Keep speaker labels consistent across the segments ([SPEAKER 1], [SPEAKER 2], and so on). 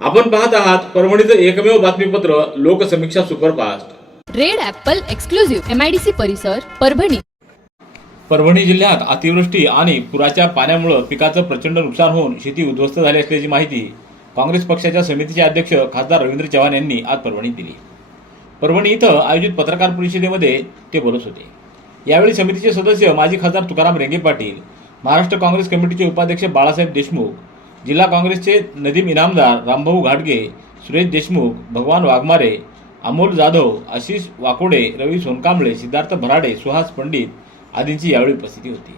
[SPEAKER 1] आपण पाहत आहात परभणीचं एकमेव बातमीपत्र Loksamiksha superfast.
[SPEAKER 2] Red apple exclusive MIDC परिसर परभणी.
[SPEAKER 1] परभणी जिल्ह्यात अतिवृष्टी आणि पुराच्या पाण्यामुळे पिकाचं प्रचंड नुकसान होऊन शेती उद्ध्वस्त झाली असल्याची माहिती काँग्रेस पक्षाच्या समितीचे अध्यक्ष खासदार रवींद्र चव्हाण यांनी आज परभणीत दिली. परभणी इथं आयोजित पत्रकार परिषदेमध्ये ते बोलत होते. यावेळी समितीचे सदस्य माजी खासदार तुकाराम रेंगे पाटील महाराष्ट्र काँग्रेस कमिटीचे उपाध्यक्ष बाळासाहेब देशमुख जिल्हा काँग्रेसचे नदीम इनामदार रामभाऊ घाटगे सुरेश देशमुख भगवान वाघमारे अमोल जाधव आशिष वाकोडे रवी सोनकांबळे सिद्धार्थ भराडे सुहास पंडित आदींची यावेळी उपस्थिती होती.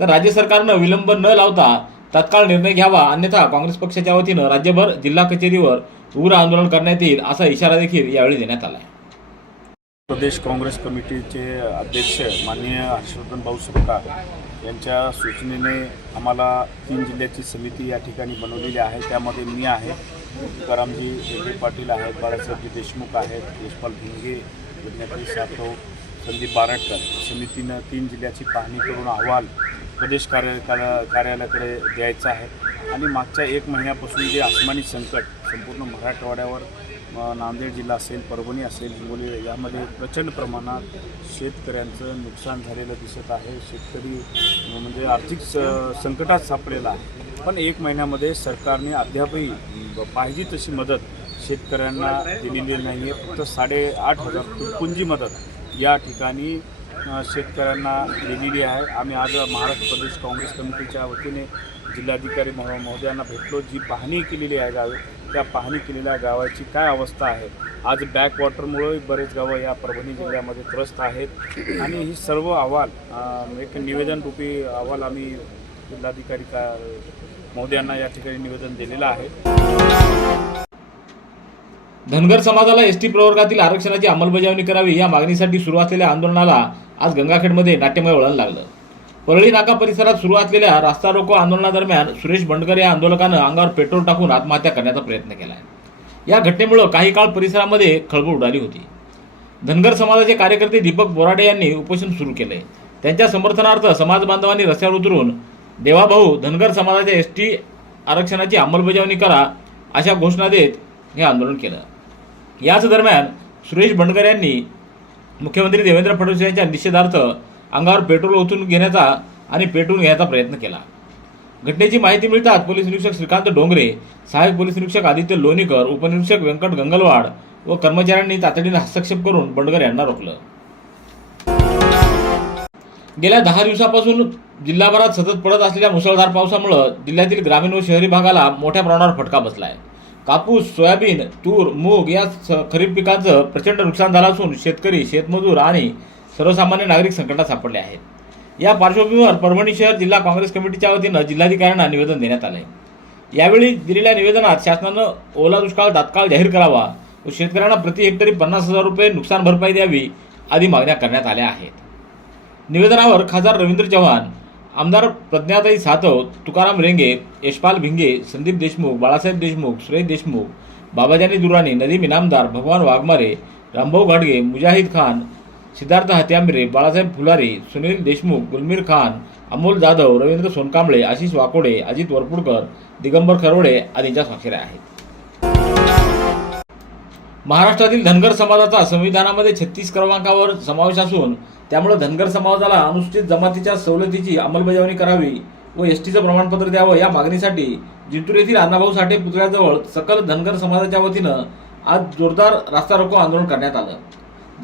[SPEAKER 1] तर राज्य सरकारनं विलंब न लावता तत्काळ निर्णय घ्यावा अन्यथा काँग्रेस पक्षाच्या वतीनं राज्यभर जिल्हा कचेरीवर उग्र आंदोलन करण्यात येईल असा इशारा देखील यावेळी देण्यात आला आहे
[SPEAKER 3] प्रदेश काँग्रेस कमिटीचे अध्यक्ष माननीय हर्षवर्धन भाऊ सुरकार यांच्या सूचनेने आम्हाला तीन जिल्ह्याची समिती या ठिकाणी बनवलेली आहे. त्यामध्ये मी आहे तुकारामजी रेड्डी पाटील आहेत बाळासाहेबजी देशमुख आहेत यशपाल भिंगे यज्ञात्री सातव संदीप बारटकर. समितीनं तीन जिल्ह्याची पाहणी करून अहवाल प्रदेश कार्य कार्यालयाकडे द्यायचा आहे. आणि मागच्या एक महिन्यापासून जे आसमानी संकट संपूर्ण मराठवाड्यावर नांदेड जिल्हा असेल परभणी असेल हिंगोली यामध्ये प्रचंड प्रमाणात शेतकऱ्यांचं नुकसान झालेलं दिसत आहे. शेतकरी म्हणजे आर्थिक स संकटात सापडलेला आहे. पण एक महिन्यामध्ये सरकारने अद्यापही पाहिजे तशी मदत शेतकऱ्यांना दिलेली नाही आहे. फक्त साडेआठ हजार तुटपुंजी मदत या ठिकाणी शेतकऱ्यांना दिलेली आहे. आम्ही आज महाराष्ट्र प्रदेश काँग्रेस कमिटीच्या वतीने जिल्हाधिकारी महो महोदयांना भेटलो. जी पाहणी केलेली आहे त्या पाहणी केलेल्या गावाची काय अवस्था आहे? आज बॅकवॉटरमुळे बरेच गावं या परभणी जिल्ह्यामध्ये त्रस्त आहेत. आणि ही सर्व अहवाल एक निवेदनरूपी अहवाल आम्ही जिल्हाधिकारी का महोदयांना या ठिकाणी निवेदन दिलेलं आहे.
[SPEAKER 1] धनगर समाजाला एस टी प्रवर्गातील आरक्षणाची अंमलबजावणी करावी या मागणीसाठी सुरू असलेल्या आंदोलनाला आज गंगाखेडमध्ये नाट्यमय वळण लागलं. परळी नाका परिसरात सुरू असलेल्या रास्ता रोको आंदोलनादरम्यान सुरेश बंडकर या आंदोलकानं अंगावर पेट्रोल टाकून आत्महत्या करण्याचा प्रयत्न केला या घटनेमुळे काही काळ परिसरामध्ये खळबळ उडाली होती. धनगर समाजाचे कार्यकर्ते दीपक बोराडे यांनी उपोषण सुरू केले त्यांच्या समर्थनार्थ समाज बांधवांनी रस्त्यावर उतरून देवाभाऊ धनगर समाजाच्या एस टी आरक्षणाची अंमलबजावणी करा अशा घोषणा देत हे आंदोलन केलं. याच दरम्यान सुरेश बंडकर यांनी मुख्यमंत्री देवेंद्र फडणवीस यांच्या निषेधार्थ अंगावर पेट्रोल ओतून घेण्याचा आणि पेटवून घेण्याचा प्रयत्न केला. घटनेची माहिती मिळताच पोलीस निरीक्षक श्रीकांत डोंगरे सहाय्यक पोलीस निरीक्षक आदित्य लोणीकर उपनिरीक्षक व्यंकट गंगलवाड व कर्मचाऱ्यांनी तातडीने हस्तक्षेप करून बंडगर यांना रोखलं. गेल्या दहा दिवसापासून जिल्हाभरात सतत पडत असलेल्या मुसळधार पावसामुळं जिल्ह्यातील ग्रामीण व शहरी भागाला मोठ्या प्रमाणावर फटका बसलाय. कापूस सोयाबीन तूर मूग या खरीप पिकांचं प्रचंड नुकसान झालं असून शेतकरी शेतमजूर आणि सर्वसामान्य नागरिक संकटात सापडले आहेत. या पार्श्वभूमीवर परभणी शहर जिल्हा काँग्रेस कमिटीच्या वतीनं जिल्हाधिकाऱ्यांना निवेदन देण्यात आलंय. यावेळी दिलेल्या निवेदनात शासनानं ओला दुष्काळ तात्काळ जाहीर करावा व शेतकऱ्यांना प्रति हेक्टरी पन्नास हजार रुपये नुकसान भरपाई द्यावी आदी मागण्या करण्यात आल्या आहेत. निवेदनावर खासदार रवींद्र चव्हाण आमदार प्रज्ञाताई सातव तुकाराम रेंगे यशपाल भिंगे संदीप देशमुख बाळासाहेब देशमुख सुरेश देशमुख बाबाजानी दुराणी नदीम इनामदार भगवान वाघमारे रामभाऊ घाडगे मुजाहिद खान सिद्धार्थ हत्यांबरे बाळासाहेब फुलारी सुनील देशमुख गुलमीर खान अमोल जाधव रवींद्र सोनकांबळे आशिष वाकोडे अजित वरपुडकर दिगंबर खरोडे आदींच्या स्वाक्षऱ्या आहेत. महाराष्ट्रातील धनगर समाजाचा संविधानामध्ये छत्तीस क्रमांकावर समावेश असून त्यामुळे धनगर समाजाला अनुसूचित जमातीच्या सवलतीची अंमलबजावणी करावी व एस टीचं प्रमाणपत्र द्यावं या मागणीसाठी जिंतूर येथील अण्णाभाऊ साठे पुतळ्याजवळ सकल धनगर समाजाच्या वतीनं आज जोरदार रास्ता रोको आंदोलन करण्यात आलं.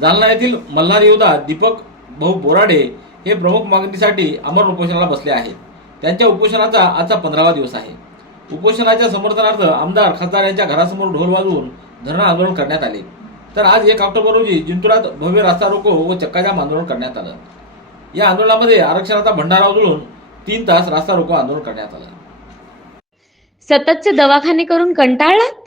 [SPEAKER 1] जालना येथील मल्हार योद्धा दीपक भाऊ बोराडे हे प्रमुख मागणीसाठी अमर उपोषणाला बसले आहेत. त्यांच्या उपोषणाचा आजचा पंधरावा दिवस आहे. उपोषणाच्या समर्थनार्थ आमदार खासदार यांच्या घरासमोर ढोल वाजवून धरणं आंदोलन करण्यात आले. तर आज एक ऑक्टोबर रोजी जिंतुरात भव्य रास्ता रोको व चक्काजाम आंदोलन करण्यात आलं. या आंदोलनामध्ये आरक्षणाचा भंडारा उधळून तीन तास रास्ता रोको आंदोलन करण्यात आलं.
[SPEAKER 4] सततचे दवाखाने करून कंटाळलात?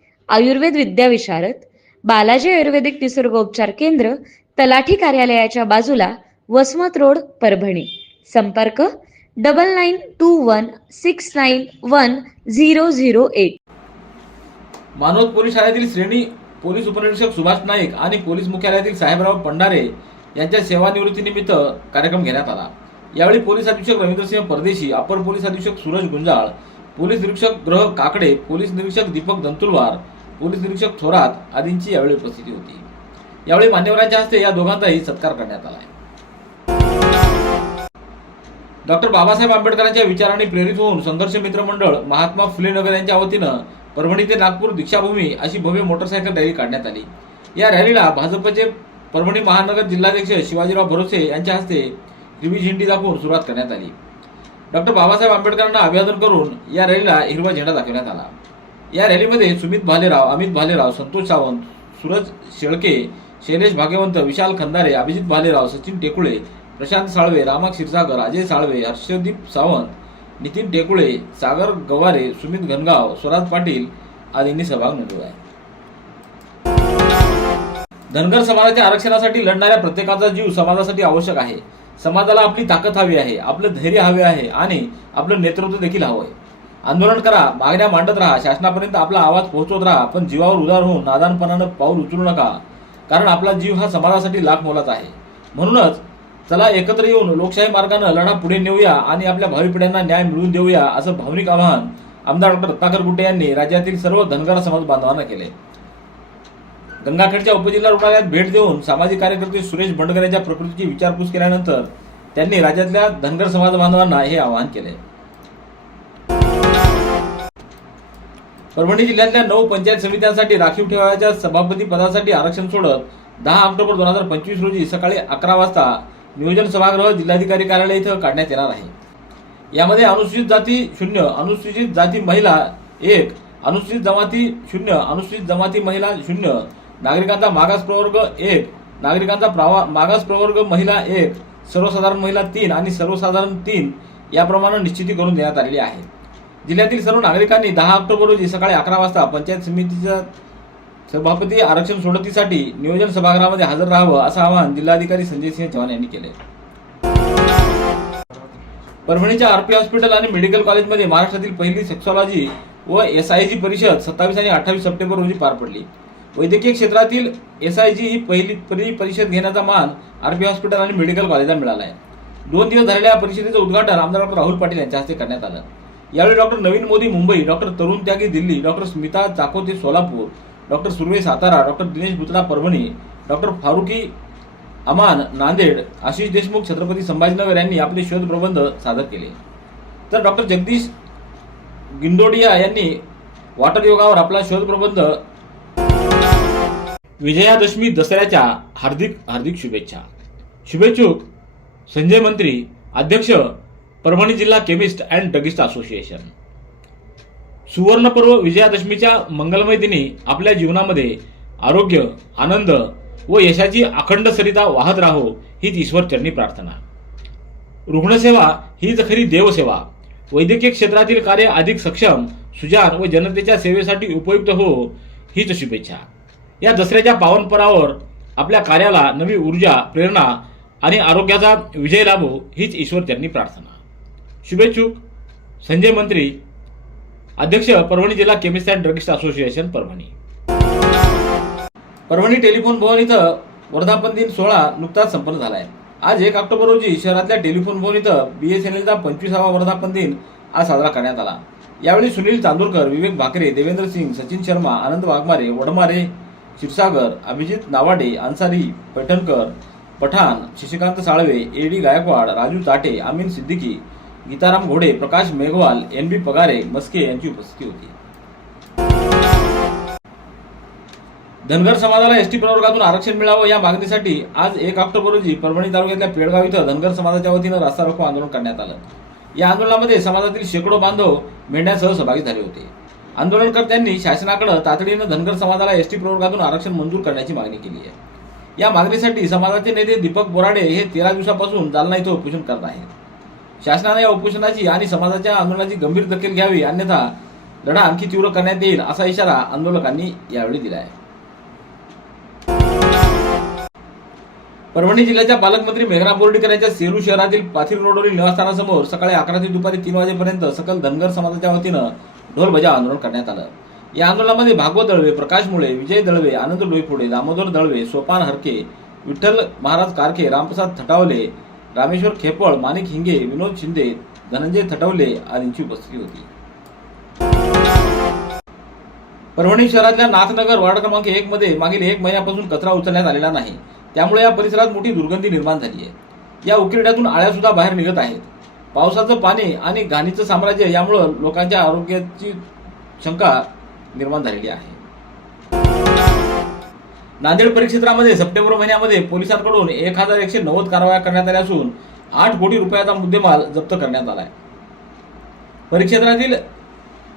[SPEAKER 4] आयुर्वेद विद्याविशारद बालाजी आयुर्वेदिक निसर्गोपचार केंद्र तलाठी कार्यालयाच्या बाजूला वसमत रोड परभणी. संपर्क double nine two one six nine one zero zero eight
[SPEAKER 1] Manwat police शाळेतील श्रेणी पोलीस उपनिरीक्षक सुभाष नाईक आणि पोलीस मुख्यालयातील साहेबराव पंडारे यांच्या सेवानिवृत्तीनिमित्त कार्यक्रम घेण्यात आला. यावेळी पोलीस अधीक्षक रवींद्रसिंह परदेशी अपर पोलीस अधीक्षक सूरज गुंजाळ पोलीस निरीक्षक ग्रह काकडे पोलीस निरीक्षक दीपक दंतुलवार पोलीस निरीक्षक थोरात आदींची यावेळी उपस्थिती होती. यावेळी मान्यवरांच्या हस्ते या दोघांचाही सत्कार करण्यात आला डॉक्टर बाबासाहेब आंबेडकरांच्या विचाराने प्रेरित होऊन संघर्ष मित्र मंडळ महात्मा फुले नगर यांच्या वतीनं परभणी ते नागपूर दीक्षाभूमी अशी भव्य मोटरसायकल रॅली काढण्यात आली. या रॅलीला भाजपचे परभणी महानगर जिल्हाध्यक्ष शिवाजीराव भरोसे यांच्या हस्ते हिरवी झेंडी दाखवून सुरुवात करण्यात आली. डॉक्टर बाबासाहेब आंबेडकरांना अभिवादन करून या रॅलीला हिरवा झेंडा दाखवण्यात आला. या रॅलीमध्ये सुमित भालेराव अमित भालेराव संतोष सावंत सूरज शेळके शैलेश भाग्यवंत विशाल खंदारे अभिजित भालेराव सचिन टेकुळे प्रशांत साळवे रामा क्षीरसागर अजय साळवे हर्षदीप सावंत नितीन टेकुळे सागर गवारे सुमित घनगाव स्वराज पाटील आदींनी सहभाग नोंदवला आहे. धनगर समाजाच्या आरक्षणासाठी लढणाऱ्या प्रत्येकाचा जीव समाजासाठी आवश्यक आहे. समाजाला आपली ताकद हवी आहे आपलं धैर्य हवे आहे आणि आपलं नेतृत्व देखील हवं आहे. आंदोलन करा मागण्या मांडत राहा शासनापर्यंत आपला आवाज पोहोचवत राहा पण जीवावर उदार होऊन नादानपणानं पाऊल उचलू नका. कारण आपला जीव हा समाजासाठी लाख मोलाचा आहे. म्हणूनच चला एकत्र येऊन लोकशाही मार्गानं लढा पुढे नेऊया आणि आपल्या भावी पिढ्यांना न्याय मिळवून देऊया असं भावनिक आवाहन आमदार डॉक्टर रत्नाकर गुट्टे यांनी राज्यातील सर्व धनगर समाज बांधवांना केले. गंगाखेडच्या उपजिल्हा रुग्णालयात भेट देऊन सामाजिक कार्यकर्ते सुरेश बंडकर यांच्या प्रकृतीची विचारपूस केल्यानंतर त्यांनी राज्यातल्या धनगर समाज बांधवांना हे आवाहन केले. परभणी जिल्ह्यातल्या नऊ पंचायत समित्यांसाठी राखीव ठेवायच्या सभापती पदासाठी आरक्षण सोडत दहा ऑक्टोबर दोन हजार पंचवीस रोजी सकाळी अकरा वाजता नियोजन सभागृह जिल्हाधिकारी कार्यालय इथं काढण्यात येणार आहे. यामध्ये अनुसूचित जाती शून्य अनुसूचित जाती महिला एक अनुसूचित जमाती शून्य अनुसूचित जमाती महिला शून्य नागरिकांचा मागास प्रवर्ग एक नागरिकांचा प्रावा मागास प्रवर्ग महिला एक सर्वसाधारण महिला तीन आणि सर्वसाधारण तीन याप्रमाणे निश्चिती करून देण्यात आलेली आहे. जिल्ह्यातील सर्व नागरिकांनी दहा ऑक्टोबर रोजी सकाळी अकरा वाजता पंचायत समितीच्या सभापती आरक्षण सोडतीसाठी नियोजन सभागृहामध्ये हजर राहावं असं आवाहन जिल्हाधिकारी संजय सिंह चव्हाण यांनी केले परभणीच्या आरपी हॉस्पिटल आणि मेडिकल कॉलेजमध्ये महाराष्ट्रातील पहिली सेक्सॉलॉजी व एस आय जी परिषद सत्तावीस आणि अठ्ठावीस सप्टेंबर रोजी पार पडली. वैद्यकीय क्षेत्रातील एस आय जी ही पहिली परिषद घेण्याचा मान आरपी हॉस्पिटल आणि मेडिकल कॉलेजला मिळाला आहे दोन दिवस झालेल्या या परिषदेचं उद्घाटन आमदार राहुल पाटील यांच्या हस्ते करण्यात आलं. यावेळी doctor Naveen Modi Mumbai doctor Tarun Tyagi Delhi doctor Smita Chakote Solapur doctor Surve Satara doctor Dinesh Butra Parbhani doctor Farooqui Aman Nanded Ashish Deshmukh Chhatrapati Sambhajinagar यांनी आपले शोध प्रबंध सादर केले. तर डॉक्टर जगदीश गिंदोडिया यांनी वॉटर योगावर आपला शोध प्रबंध विजयादशमी दसऱ्याच्या हार्दिक हार्दिक शुभेच्छा. शुभेच्छुक संजय मंत्री अध्यक्ष परभणी जिल्हा केमिस्ट अँड ड्रगिस्ट असोसिएशन. सुवर्णपर्व विजयादशमीच्या मंगलमय दिनी आपल्या जीवनामध्ये आरोग्य आनंद व यशाची अखंड सरिता वाहत राहो हीच ईश्वर चरणी प्रार्थना. रुग्णसेवा हीच खरी देवसेवा. वैद्यकीय क्षेत्रातील कार्य अधिक सक्षम सुजान व जनतेच्या सेवेसाठी उपयुक्त हो हीच शुभेच्छा. या दसऱ्याच्या पावनपरावर आपल्या कार्याला नवी ऊर्जा प्रेरणा आणि आरोग्याचा विजय लाभो हीच ईश्वर त्यांनी प्रार्थना. शुभेच्छुक. संजय मंत्री. अध्यक्ष परभणी जिल्हा chemist and druggist association Parbhani. Parbhani telephone भवन इथं वर्धापन दिन सोहळा नुकताच संपन्न झाला आहे आज एक ऑक्टोबर रोजी शहरातल्या टेलिफोन भवन इथं बीएसएनएलचा पंचवीसावा वर्धापन दिन आज साजरा करण्यात आला. यावेळी Sunil Chandorkar Vivek Bhakre Devendra Singh Sachin Sharma Anand Waghmare Wadmare Kshirsagar Abhijit Navade Ansari Paithankar Pathan Shashikant Salve A D Gaikwad Raju Tate Amin Siddiqui Gitaram Ghode Prakash Meghwal N B Pagare Maske यांची उपस्थिती होती. धनगर समाजाला ST प्रवर्गातून आरक्षण मिळावं या मागणीसाठी आज एक ऑक्टोबर रोजी परभणी तालुक्यातल्या पेडगाव इथं धनगर समाजाच्या वतीनं रास्ता रोको आंदोलन करण्यात आलं. या आंदोलनामध्ये समाजातील शेकडो बांधव मेंढ्यासह सहभागी झाले होते. आंदोलनकर्त्यांनी शासनाकडे तातडीनं धनगर समाजाला एसटी प्रवर्गातून आरक्षण मंजूर करण्याची मागणी केली आहे. या मागणीसाठी समाजाचे नेते दीपक बोराडे हे तेरा दिवसापासून जालना इथं उपोषण करत आहेत. शासनाने या उपोषणाची आणि समाजाच्या आंदोलनाची गंभीर दखल घ्यावी अन्यथा लढा आणखी तीव्र करण्यात येईल असा इशारा आंदोलकांनी यावेळी दिला आहे परभणी जिल्ह्याच्या पालकमंत्री मेघना बोर्डीकर यांच्या सेलू शहरातील पाथीर रोडवरील निवासस्थानासमोर सकाळी अकरा ते दुपारी तीन वाजेपर्यंत सकल धनगर समाजाच्या वतीनं ढोल बजाव आंदोलन करण्यात आलं. या आंदोलनामध्ये भागवत दळवे प्रकाश मुळे विजय दळवे आनंद डोईफोडे दामोदर दळवे सोपान हरके विठ्ठल महाराज कारखे रामप्रसाद थटावले रामेश्वर खेपळ माणिक हिंगे विनोद शिंदे धनंजय थटवले आदींची उपस्थिती होती. परभणी शहरातल्या नाथनगर वार्ड क्रमांक एक मध्ये मागील एक महिन्यापासून कचरा उचलण्यात आलेला नाही. त्यामुळे या परिसरात मोठी दुर्गंधी निर्माण झाली आहे या उकिरड्यातून आळ्या सुद्धा बाहेर निघत आहेत. पावसाचं पाणी आणि घाणीचं साम्राज्य यामुळं लोकांच्या आरोग्याची शंका निर्माण झालेली आहे. नांदेड परिक्षेत्रामध्ये सप्टेंबर महिन्यामध्ये पोलिसांकडून एक हजार एकशे नव्वद कारवाया करण्यात आल्या असून आठ कोटी रुपयाचा मुद्देमाल जप्त करण्यात आला आहे परिक्षेत्रातील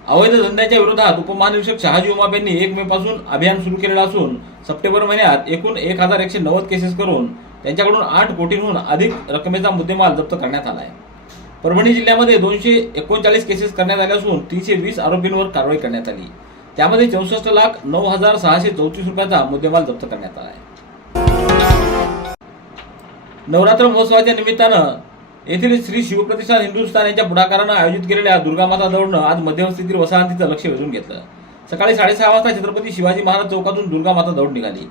[SPEAKER 1] अवैध धंद्याच्या विरोधात उपमहानिरीक्षक शहाजी उमाप यांनी एक मे पासून अभियान सुरू केलेलं असून सप्टेंबर महिन्यात एकूण एक हजार एकशे नव्वद केसेस करून त्यांच्याकडून आठ कोटींहून अधिक रकमेचा मुद्देमाल जप्त करण्यात आला आहे परभणी जिल्ह्यामध्ये दोनशे एकोणचाळीस केसेस करण्यात आल्या असून तीनशे वीस आरोपींवर कारवाई करण्यात आली. त्यामध्ये चौसष्ट लाख नऊ हजार सहाशे चौतीस रुपयाचा मुद्देमाल जप्त करण्यात आला आहे नवरात्र महोत्सवाच्या निमित्तानं येथील श्री शिवप्रतिष्ठान हिंदुस्थान यांच्या पुढाकारानं आयोजित केलेल्या दुर्गामाता दौडनं आज मध्यवस्तीतील वसाहतीचं लक्ष वेधून घेतलं. सकाळी साडेसहा वाजता छत्रपती शिवाजी महाराज चौकातून दुर्गामाता दौड निघाली.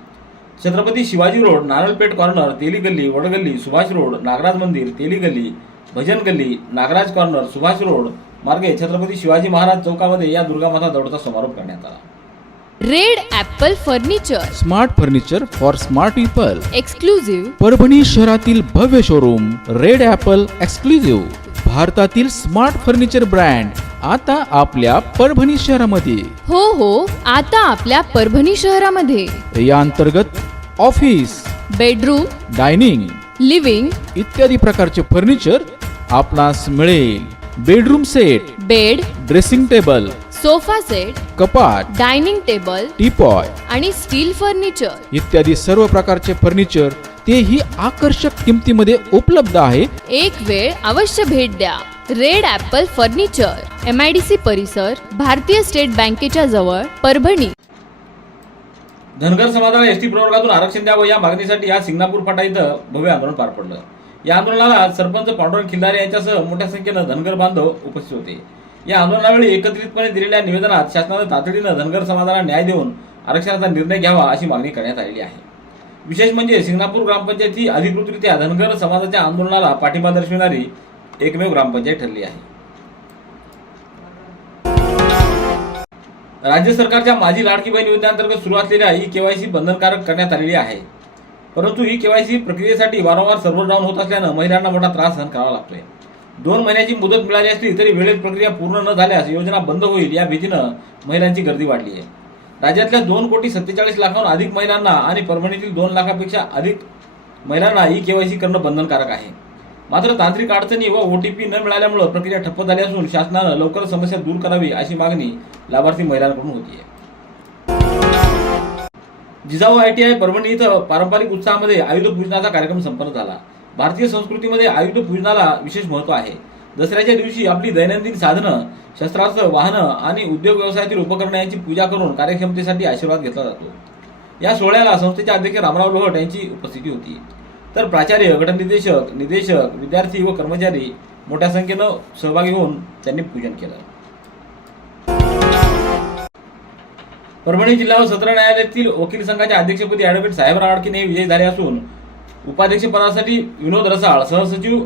[SPEAKER 1] Chhatrapati Shivaji road Naralpeth corner Teli Galli Wadgalli Subhash road Nagraj मंदिर तेली गल्ली भजन गल्ली नागराज कॉर्नर सुभाष रोड मार्गे छत्रपती शिवाजी महाराज चौकामध्ये या दुर्गामाता दौडचा समारोप करण्यात आला.
[SPEAKER 2] Red apple furniture
[SPEAKER 5] smart furniture for smart people
[SPEAKER 2] exclusive
[SPEAKER 5] Parbhani शहरातील भव्य शोरूम रेड ॲपल एक्सक्लुझिव्ह भारतातील स्मार्ट फर्निचर ब्रँड आता आपल्या परभणी शहरामध्ये.
[SPEAKER 2] हो हो आता आपल्या परभणी शहरामध्ये.
[SPEAKER 5] या अंतर्गत ऑफिस
[SPEAKER 2] बेडरूम
[SPEAKER 5] डायनिंग
[SPEAKER 2] लिव्हिंग
[SPEAKER 5] इत्यादी प्रकारचे फर्निचर आपणास मिळेल. Bedroom set
[SPEAKER 2] bed
[SPEAKER 5] dressing table
[SPEAKER 2] sofa set
[SPEAKER 5] कपाट
[SPEAKER 2] डायनिंग टेबल
[SPEAKER 5] टीपॉय
[SPEAKER 2] आणि स्टील फर्निचर.
[SPEAKER 5] इत्यादी सर्व प्रकारचे फर्निचर तेही आकर्षक किमतीमध्ये उपलब्ध आहे.
[SPEAKER 2] एक वेळ अवश्य भेट द्या. Red apple furniture M I D C परिसर भारतीय स्टेट बँकेच्या जवळ परभणी.
[SPEAKER 1] धनगर समाजाला एसटी प्रवर्गातून आरक्षण द्यावं या मागणीसाठी आज सिंगणापूर फाटा इथं भव्य आंदोलन पार पडलं. या आंदोलनाला सरपंच पांडुरंग खिल्लारे यांच्यासह मोठ्या संख्येनं धनगर बांधव उपस्थित होते. या आंदोलनावेळी एकत्रितपणे दिलेल्या निवेदनात शासनानं तातडीनं धनगर समाजाला न्याय देऊन आरक्षणाचा निर्णय घ्यावा अशी मागणी करण्यात आलेली आहे. विशेष म्हणजे सिंगणापूर ग्रामपंचायत ही अधिकृतरित्या धनगर समाजाच्या आंदोलनाला पाठिंबा दर्शविणारी एकमेव ग्रामपंचायत ठरली आहे. राज्य सरकारच्या माझी लाडकी बहीण योजनेअंतर्गत सुरू असलेल्या ई केवायसी बंधनकारक करण्यात आलेली आहे. परंतु ई केवायसी प्रक्रियेसाठी वारंवार सर्व्हर डाऊन होत असल्यानं महिलांना मोठा त्रास सहन करावा लागतोय. दोन महिन्याची मुदत मिळाली असली तरी वेळेत प्रक्रिया पूर्ण न झाल्यास योजना बंद होईल या भीतीनं महिलांची गर्दी वाढली आहे. राज्यातल्या दोन कोटी सत्तेचाळीस लाखाहून अधिक महिलांना आणि परभणीतील दोन लाखापेक्षा अधिक महिलांना ई केवायसी करणं बंधनकारक आहे. मात्र तांत्रिक अडचणी व ओटीपी न मिळाल्यामुळे प्रक्रिया ठप्प झाली असून शासनानं लवकर समस्या दूर करावी अशी मागणी लाभार्थी महिलांकडून होती आहे Jijau I T I Parbhani इथं पारंपरिक उत्साहामध्ये आयुध पूजनाचा कार्यक्रम संपन्न झाला. भारतीय संस्कृतीमध्ये आयुध पूजनाला विशेष महत्त्व आहे. दसऱ्याच्या दिवशी आपली दैनंदिन साधनं शस्त्रास्त्र वाहनं आणि उद्योग व्यवसायातील उपकरणं यांची पूजा करून कार्यक्षमतेसाठी आशीर्वाद घेतला जातो. या सोहळ्याला संस्थेचे अध्यक्ष रामराव लोहट यांची उपस्थिती होती. तर प्राचार्य गटनिदेशक निदेशक विद्यार्थी व कर्मचारी मोठ्या संख्येनं सहभागी होऊन त्यांनी पूजन केलं. परभणी जिल्हा व सत्र न्यायालयातील वकील संघाच्या अध्यक्षपदी ॲडव्होकेट साहेबराव आडकीन हे विजयी झाले असून उपाध्यक्षपदासाठी विनोद रसाळ सहसचिव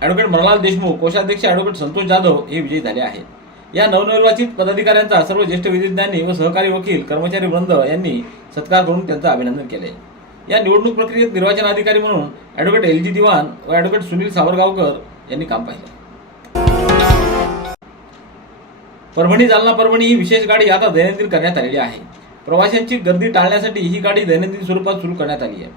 [SPEAKER 1] ॲडव्होकेट मनलाल देशमुख कोषाध्यक्ष ॲडव्होकेट संतोष जाधव हे विजयी झाले आहेत या नवनिर्वाचित पदाधिकाऱ्यांचा सर्व ज्येष्ठ विधिज्ञांनी व सहकारी वकील कर्मचारी वृंद यांनी सत्कार करून त्यांचं अभिनंदन केले. या निवडणूक प्रक्रियेत निर्वाचन अधिकारी म्हणून ॲडव्होकेट एल जी दिवान व ॲडव्होकेट सुनील सावरगावकर यांनी काम पाहिलं. परभणी जालना परभणी ही विशेष गाडी आता दैनंदिन करण्यात आलेली आहे. प्रवाशांची गर्दी टाळण्यासाठी ही गाडी दैनंदिन स्वरूपात सुरू करण्यात आली आहे.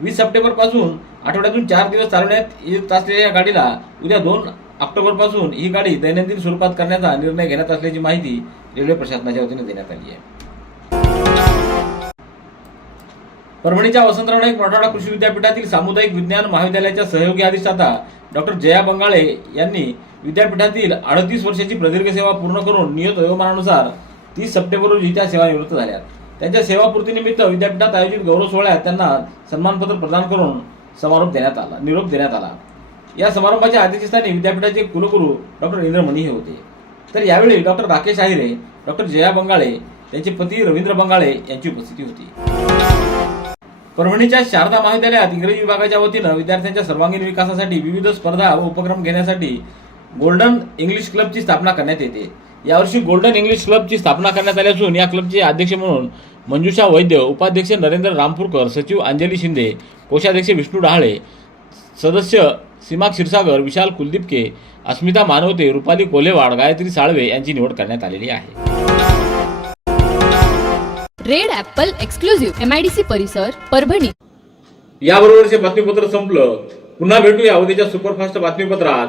[SPEAKER 1] वीस सप्टेंबरपासून आठवड्यातून चार दिवस चालवण्यात येत असलेल्या या गाडीला उद्या दोन ऑक्टोबरपासून ही गाडी दैनंदिन स्वरूपात करण्याचा निर्णय घेण्यात असल्याची माहिती रेल्वे प्रशासनाच्या वतीने देण्यात आली आहे. परभणीच्या वसंतराव नाईक मराठवाडा कृषी विद्यापीठातील सामुदायिक विज्ञान महाविद्यालयाच्या सहयोगी अधिष्ठाता डॉक्टर जया बंगाळे यांनी विद्यापीठातील अडतीस वर्षाची प्रदीर्घ सेवा पूर्ण करून नियत वयोमानानुसार तीस सप्टेंबर रोजी त्या सेवानिवृत्त झाल्यात त्यांच्या सेवापूर्तीनिमित्त विद्यापीठात आयोजित गौरव सोहळ्यात त्यांना सन्मानपत्र प्रदान करून समारोप देण्यात आला निरोप देण्यात आला. या समारंभाच्या अध्यक्षस्थानी विद्यापीठाचे कुलगुरू डॉक्टर इंद्रमणी हे होते. तर यावेळी डॉक्टर राकेश आहिरे डॉक्टर जया बंगाळे त्यांचे पती रवींद्र बंगाळे यांची उपस्थिती होती. परभणीच्या शारदा महाविद्यालयात इंग्रजी विभागाच्या वतीनं विद्यार्थ्यांच्या सर्वांगीण विकासासाठी विविध स्पर्धा व उपक्रम घेण्यासाठी गोल्डन इंग्लिश क्लबची स्थापना करण्यात येते. यावर्षी गोल्डन इंग्लिश क्लबची स्थापना करण्यात आली असून या क्लबचे अध्यक्ष म्हणून मंजुषा वैद्य उपाध्यक्ष नरेंद्र रामपूरकर सचिव अंजली शिंदे कोषाध्यक्ष विष्णू डहाळे सदस्य सीमा क्षीरसागर विशाल कुलदीपके अस्मिता मानवते रुपाली कोल्हेवाड गायत्री साळवे यांची निवड करण्यात आलेली आहे.
[SPEAKER 2] Red apple exclusive M I D C परिसर परभणी.
[SPEAKER 1] याबरोबरचे बातमीपत्र संपलं. पुन्हा भेटूया उद्याच्या सुपरफास्ट बातमीपत्रात.